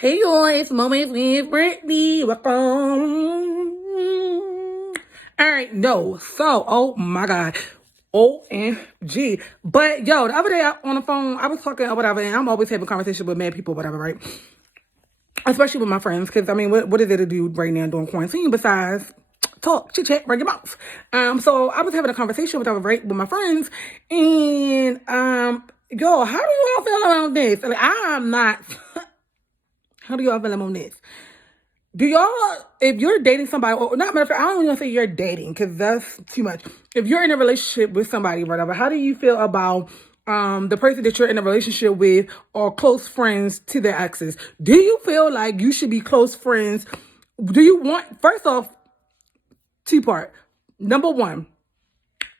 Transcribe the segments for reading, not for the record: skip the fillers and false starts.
Hey guys, Moments with Brittany. Welcome. Alright, no. So, oh my god. OMG. But yo, the other day on the phone, I was talking or whatever, and I'm always having conversations with mad people, whatever, right? Especially with my friends, because I mean, what is it to do right now during quarantine besides talk, chit chat, bring your mouth? So I was having a conversation with my friends, and yo, how do you all feel about this? Like, I'm not. How do y'all feel about this? Do y'all, if you're dating somebody, or not matter of fact, I don't even say you're dating because that's too much. If you're in a relationship with somebody, whatever, how do you feel about the person that you're in a relationship with or close friends to their exes? Do you feel like you should be close friends? Do you want, first off, two-part. Number one,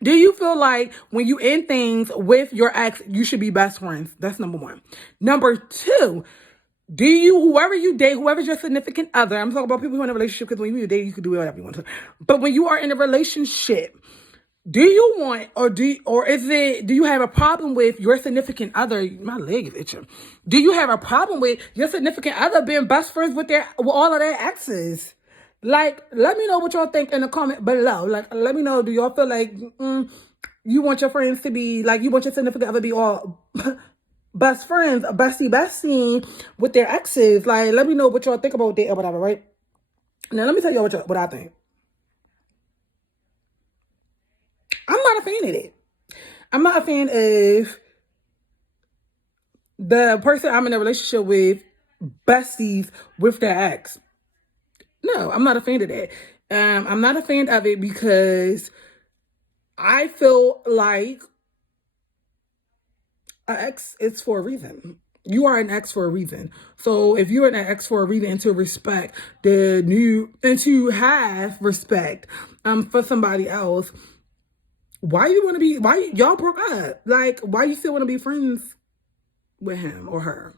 do you feel like when you end things with your ex, you should be best friends? That's number one. Number two, do you, whoever you date, whoever's your significant other, I'm talking about people who are in a relationship, because when you date, you can do whatever you want to. But when you are in a relationship, do you want, do you have a problem with your significant other? My leg is itching. Do you have a problem with your significant other being best friends with all of their exes? Like, let me know what y'all think in the comment below. Like, let me know, do y'all feel like you want your friends to be, like, you want your significant other to be all best friends, bestie with their exes? Like, let me know what y'all think about that or whatever, right? Now, let me tell y'all what I think. I'm not a fan of it. I'm not a fan of the person I'm in a relationship with besties with their ex. No, I'm not a fan of that. I'm not a fan of it because I feel like an ex is for a reason. You are an ex for a reason. So if you're an ex for a reason, and to respect the new, and to have respect for somebody else, why y'all broke up? Like, why you still want to be friends with him or her?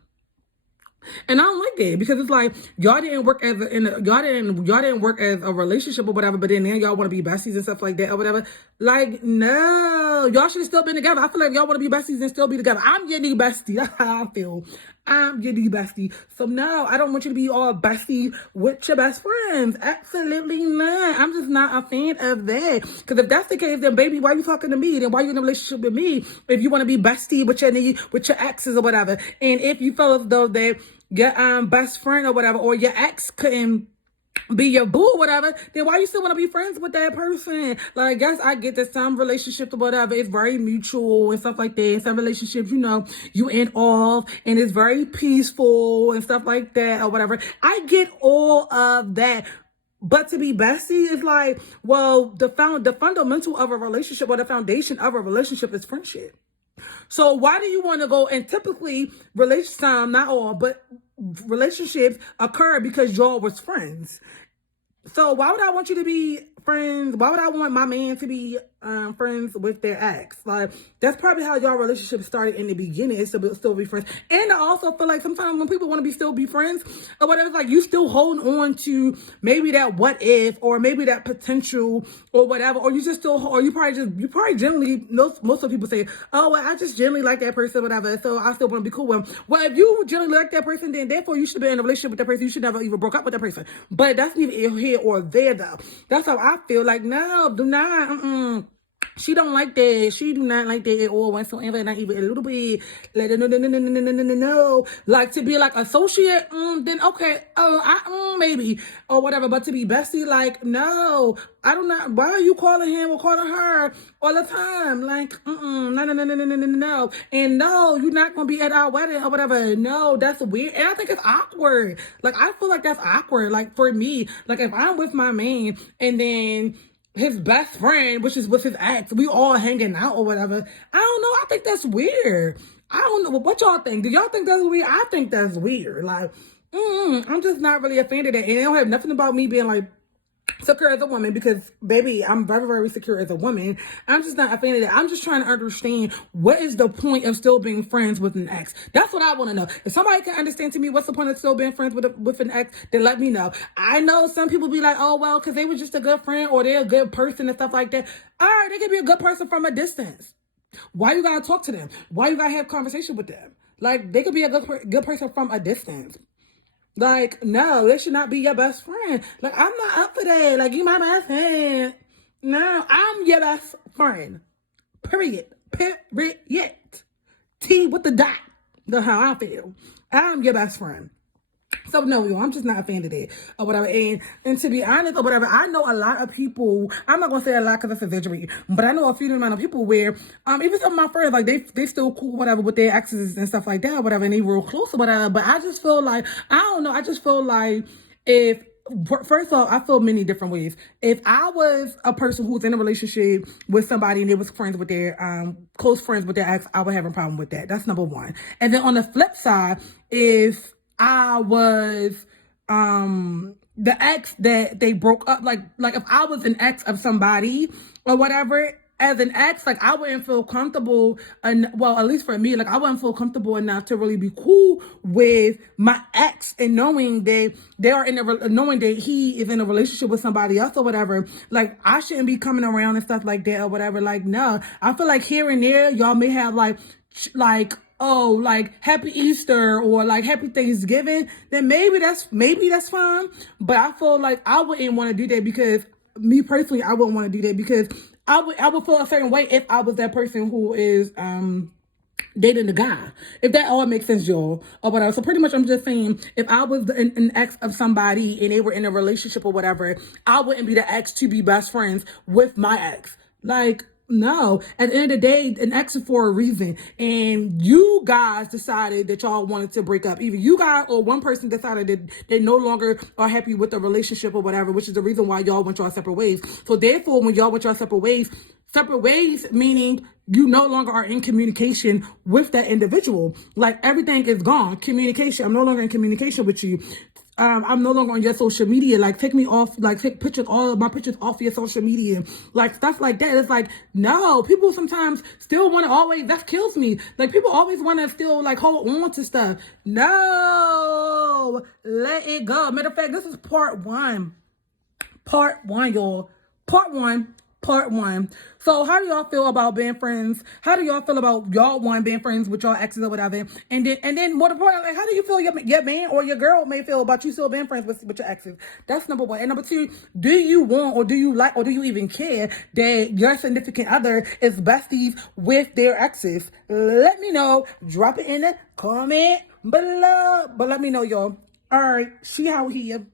And I don't like that because it's like y'all didn't work y'all didn't work as a relationship or whatever, but then now y'all want to be besties and stuff like that or whatever. Like, no, y'all should have still been together. I feel like y'all want to be besties and still be together. I'm your new bestie. That's how I feel. I'm your new bestie. So no, I don't want you to be all bestie with your best friends. Absolutely not. I'm just not a fan of that. Because if that's the case, then baby, why are you talking to me? Then why are you in a relationship with me? If you want to be bestie with your exes or whatever. And if you feel as though that your best friend or whatever, or your ex couldn't be your boo or whatever, then why you still want to be friends with that person? Like, yes, I get that some relationships or whatever, it's very mutual and stuff like that. In some relationships, you end off and it's very peaceful and stuff like that or whatever. I get all of that. But to be bestie is like, well, the fundamental of a relationship, or the foundation of a relationship, is friendship. So why do you want to go, and typically not all, but relationships occur because y'all was friends. So why would I want you to be friends? Why would I want my man to be friends with their ex? Like, that's probably how y'all relationship started in the beginning. It's to still be friends. And I also feel like sometimes when people want to still be friends or whatever, like, you still holding on to maybe that what if, or maybe that potential or whatever, or you just still, or you probably generally, most of people say, oh, well, I just generally like that person, whatever, so I still want to be cool with them. Well, if you generally like that person, then therefore you should be in a relationship with that person. You should never even broke up with that person. But that's neither here or there, though. That's how I feel. Like, no, do not, she don't like that. She do not like that at all whatsoever. Not even a little bit. Like, no. Like, to be like associate, then okay, maybe or whatever. But to be bestie, like, no, I do not. Why are you calling him or calling her all the time? Like, no. And no, you're not gonna be at our wedding or whatever. No, that's weird. And I think it's awkward. Like, I feel like that's awkward. Like, for me, like, if I'm with my man and then his best friend, which is with his ex, we all hanging out or whatever, I don't know. I think that's weird. I don't know. What y'all think? Do y'all think that's weird? I think that's weird. Like, I'm just not really a fan of that. And it don't have nothing about me being like secure as a woman, because baby, I'm very, very secure as a woman. I'm just not a fan of that. I'm just trying to understand, what is the point of still being friends with an ex? That's what I want to know. If somebody can understand to me what's the point of still being friends with an ex, then let me know. I know some people be like, oh, well, because they were just a good friend, or they're a good person and stuff like that. All right, they can be a good person from a distance. Why you gotta talk to them? Why you gotta have conversation with them? Like, they could be a good person from a distance. Like, no, they should not be your best friend. Like, I'm not up for that. Like, you my best friend. No, I'm your best friend. Period. Period. T with the dot. That's how I feel. I'm your best friend. So no, yo, I'm just not a fan of that or whatever. And to be honest or whatever, I know a lot of people. I'm not gonna say a lot because that's exaggerated, but I know a few amount of people where even some of my friends like they still cool whatever with their exes and stuff like that or whatever, and they real close or whatever. But I just feel like I don't know. I just feel like if first off, I feel many different ways. If I was a person who was in a relationship with somebody and they was friends with their close friends with their ex, I would have a problem with that. That's number one. And then on the flip side, if I was the ex that they broke up, like if I was an ex of somebody or whatever, as an ex, like I wouldn't feel comfortable, and well, at least for me, like I wouldn't feel comfortable enough to really be cool with my ex and knowing that they are knowing that he is in a relationship with somebody else or whatever. Like I shouldn't be coming around and stuff like that or whatever. Like no, I feel like here and there y'all may have like oh, like happy Easter or like happy Thanksgiving, then maybe that's fine. But I feel like I wouldn't want to do that because me personally, I wouldn't want to do that because I would feel a certain way if I was that person who is dating the guy. If that all makes sense, y'all, or whatever. So pretty much I'm just saying, if I was an ex of somebody and they were in a relationship or whatever, I wouldn't be the ex to be best friends with my ex. Like, no. At the end of the day, an ex is for a reason. And you guys decided that y'all wanted to break up. Either you guys or one person decided that they no longer are happy with the relationship or whatever, which is the reason why y'all went y'all separate ways. So therefore, when y'all went y'all separate ways meaning you no longer are in communication with that individual. Like everything is gone. Communication. I'm no longer in communication with you. I'm no longer on your social media. Like take me off, like take pictures, all of my pictures off your social media. Like stuff like that. It's like, no, people sometimes still want to always, that kills me. Like people always want to still like hold on to stuff. No, let it go. Matter of fact, this is part one. Part one, y'all. Part one. So how do y'all feel about being friends? How do y'all feel about y'all being friends with y'all exes or whatever? And then more importantly, like, how do you feel your man or your girl may feel about you still being friends with your exes? That's number one. And number two, do you want or do you like or do you even care that your significant other is besties with their exes? Let me know. Drop it in the comment below. But let me know, y'all. All right, she out here.